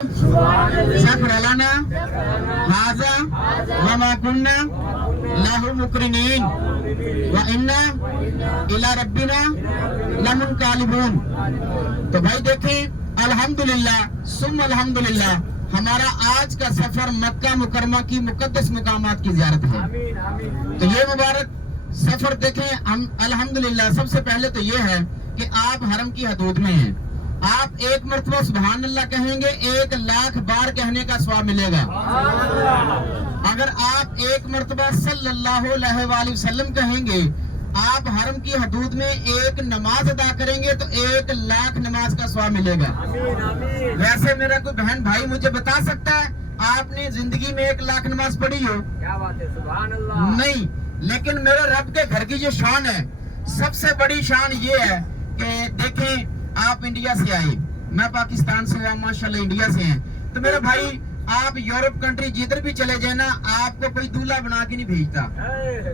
सफर लना हाजा वमा कुन्ना लहु मुकरिनीन व इन्ना इला रब्बिना लमुनकालिबून। तो भाई देखें, अल्हम्दुलिल्लाह सुम्मा अल्हम्दुलिल्लाह, हमारा आज का सफर मक्का मुकरमा की मुकद्दस मकामात की ज़ियारत है। तो ये मुबारक सफर देखें, हम अल्हम्दुलिल्लाह सबसे पहले तो ये है कि आप हरम की हदूद में हैं। आप एक मरतबा सुभान अल्लाह कहेंगे, 1,00,000 बार कहने का स्वाब मिलेगा। अगर आप एक मरतबा सल्लल्लाहु अलैहि वसल्लम कहेंगे, आप हरम की हदूद में एक नमाज अदा करेंगे तो 1,00,000 नमाज का स्वाब मिलेगा। वैसे मेरा कोई बहन भाई मुझे बता सकता है आपने जिंदगी में 1,00,000 नमाज पढ़ी हो? क्या बात है, सुभान अल्लाह। नहीं, लेकिन मेरे रब के घर की जो शान है, सबसे बड़ी शान ये है कि देखें, आप इंडिया से आए, मैं पाकिस्तान से हूँ, माशाल्लाह इंडिया से हैं। तो मेरे भाई, आप यूरोप कंट्री जिधर भी चले जाए ना, आपको कोई दूल्हा बना के नहीं भेजता।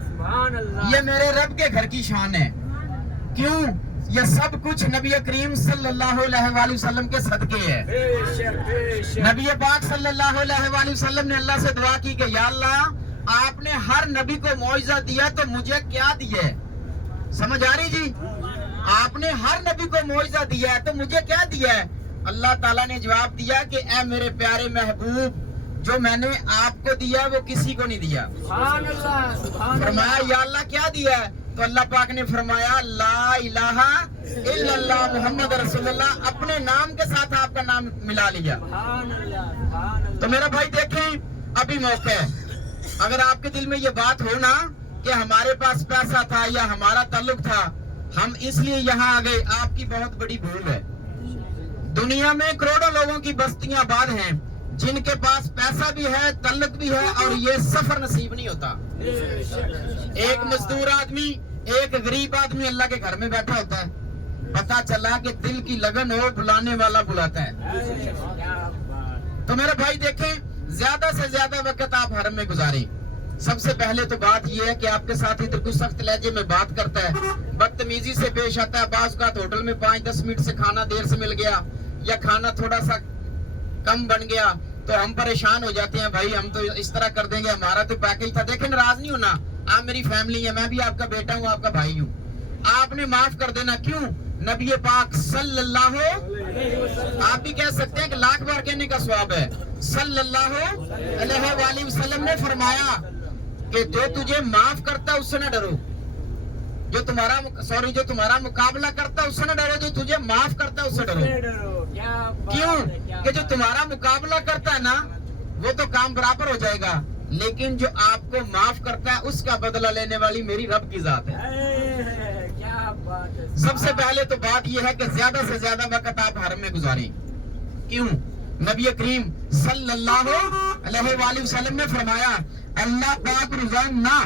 सुभान अल्लाह। ये मेरे रब के घर की शान है। क्यों? ये सब कुछ नबी करीम सल्लल्लाहु अलैहि वसल्लम के सदके है। नबी पाक सल्लल्लाहु अलैहि वसल्लम ने अल्लाह से दुआ की कि या अल्लाह, आपने हर नबी को मौइज़ा दिया तो मुझे क्या दिया है? समझ आ रही जी? आपने हर नबी को मौइज़ा दिया है तो मुझे क्या दिया है? अल्लाह ताला ने जवाब दिया कि ऐ मेरे प्यारे महबूब, जो मैंने आपको दिया वो किसी को नहीं दिया। फरमाया या अल्लाह क्या दिया है? तो अल्लाह पाक ने फरमाया ला इलाहा इल्लल्लाह मुहम्मद रसूलुल्लाह, अपने नाम के साथ आपका नाम मिला लिया। तो मेरा भाई देखें, अभी मौका है। अगर आपके दिल में ये बात हो ना कि हमारे पास पैसा था या हमारा ताल्लुक था, हम इसलिए यहाँ आ गए, आपकी बहुत बड़ी भूल है। दुनिया में करोड़ों लोगों की बस्तियां आबाद हैं जिनके पास पैसा भी है, ताल्लुक भी है, और ये सफर नसीब नहीं होता। एक मजदूर आदमी, एक गरीब आदमी अल्लाह के घर में बैठा होता है, पता चला कि दिल की लगन हो, बुलाने वाला बुलाता है। तो मेरे भाई देखें, ज्यादा से ज्यादा वक्त आप हरम में गुजारें। सबसे पहले तो बात यह है कि आपके साथ इधर कुछ सख्त लहजे में बात करता है, बदतमीजी से पेश आता है। बाज़ का होटल में 5-10 मिनट से खाना देर से मिल गया या खाना थोड़ा सा कम बन गया तो हम परेशान हो जाते हैं, भाई हम तो इस तरह कर देंगे, हमारा तो पैकेज था। देखें, नाराज नहीं होना, आप मेरी फैमिली है, मैं भी आपका बेटा हूँ, आपका भाई हूँ, आपने माफ कर देना। क्यों? नबी पाक सल्लल्लाहु, आप भी कह सकते हैं कि 1,00,000 बार कहने का स्वाब है। सल्लल्लाहु अलैहि वसल्लम ने फरमाया कि जो तुझे माफ करता उससे न डरो, जो तुम्हारा मुकाबला करता उससे न डरो, जो तुझे माफ करता उससे डरो। क्यों? कि जो तुम्हारा मुकाबला करता है ना, वो तो काम बराबर हो जाएगा, लेकिन जो आपको माफ करता है उसका बदला लेने वाली मेरी रब की जात है। सबसे पहले तो बात यह है कि ज्यादा से ज्यादा वक्त आप हरम में गुजारें। क्यों? नबी करीम सल्लल्लाहु अलैहि वसल्लम ने फरमाया, अल्लाह पाक रोजाना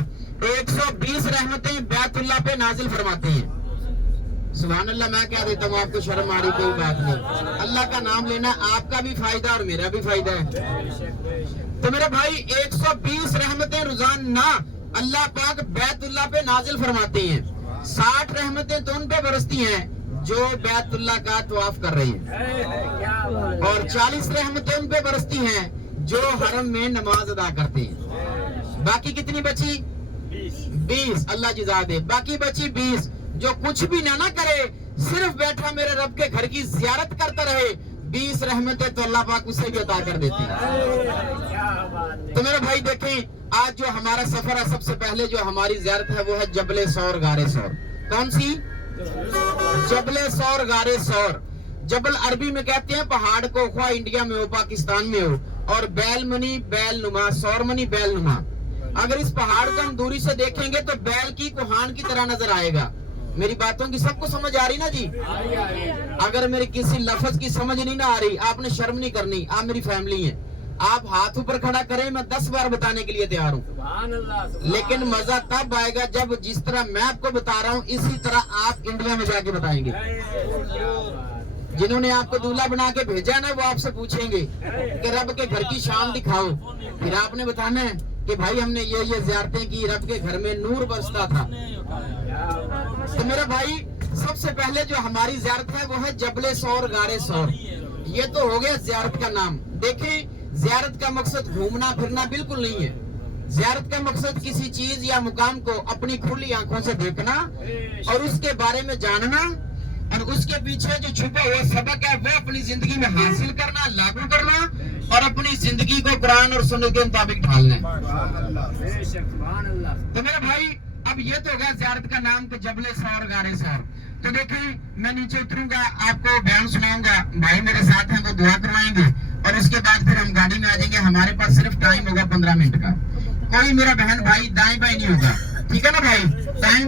120 रहमतें बैतुल्लाह पे नाजिल फरमाते हैं। सुभान अल्लाह, मैं क्या देता हूँ, आपको शर्म आ रही? कोई बात नहीं, अल्लाह का नाम लेना आपका भी फायदा और मेरा भी फायदा है। तो मेरे भाई, 120 रहमतें रोजाना अल्लाह पाक बैतुल्लाह पे नाजिल फरमाते हैं। 60 रहमतें तो उन पे बरसती हैं जो बैतुल्लाह का तवाफ कर रहे हैं, और 40 रहमतें उन पे बरसती हैं जो हरम में नमाज अदा करते हैं। बाकी कितनी बची? 20। अल्लाह जिज़ा दे। बाकी बची 20। जो कुछ भी ना करे, सिर्फ बैठा मेरे रब के घर की ज़ियारत करता रहे, 20 रहमतें तो अल्लाह पाक उसे भी अता कर देते हैं। तो मेरे भाई देखें, आज जो हमारा सफर है, सबसे पहले जो हमारी ज़ियारत है वो है जबले सौर गारे सौर। कौन सी? जबले सौर गारे सौर। जबल अरबी में कहते हैं पहाड़ को, ख्वाह इंडिया में हो पाकिस्तान में हो, और बैलमनी बैलनुमा, सौरमनी बैलनुमा। अगर इस पहाड़ को हम दूरी से देखेंगे तो बैल की कुहान की तरह नजर आएगा। मेरी बातों की सबको समझ आ रही ना जी? अगर मेरी किसी लफ्ज की समझ नहीं ना आ रही, आपने शर्म नहीं करनी, आप मेरी फैमिली हैं। आप हाथ ऊपर खड़ा करें, मैं 10 बार बताने के लिए तैयार हूँ, लेकिन मजा तब आएगा जब जिस तरह मैं आपको बता रहा हूँ इसी तरह आप इंडिया में जाके बताएंगे। जिन्होंने आपको दूल्हा बना के भेजा ना, वो आपसे पूछेंगे कि रब के घर की शान दिखाओ, फिर आपने बताना है कि भाई हमने ये ज़ियारतें की, रब के घर में नूर बरसता था। तो मेरे भाई, सबसे पहले जो हमारी ज़ियारत है वो है जबले सौर गारे सौर। یہ تو ہو گیا زیارت کا نام. دیکھیں زیارت کا مقصد گھومنا پھرنا بالکل نہیں ہے. زیارت کا مقصد کسی چیز یا مقام کو اپنی کھلی آنکھوں سے دیکھنا اور اس کے بارے میں جاننا اور اس کے پیچھے جو چھپا ہوا سبق ہے وہ اپنی زندگی میں حاصل کرنا, لاگو کرنا اور اپنی زندگی کو قرآن اور سنت کے مطابق ڈھالنا. بے شک سبحان اللہ. تو میرے بھائی اب یہ تو ہوگا زیارت کا نام کہ جبل سور غار سور. تو دیکھیں میں نیچے اتروں گا, آپ کو بیان سناؤں گا, بھائی میرے ساتھ ہیں وہ دعا کروائیں گے اور اس کے بعد پھر ہم گاڑی میں آ جائیں گے. ہمارے پاس صرف ٹائم ہوگا 15 منٹ کا. کوئی میرا بہن بھائی دائیں بائیں نہیں ہوگا, ٹھیک ہے نا بھائی؟ ٹائم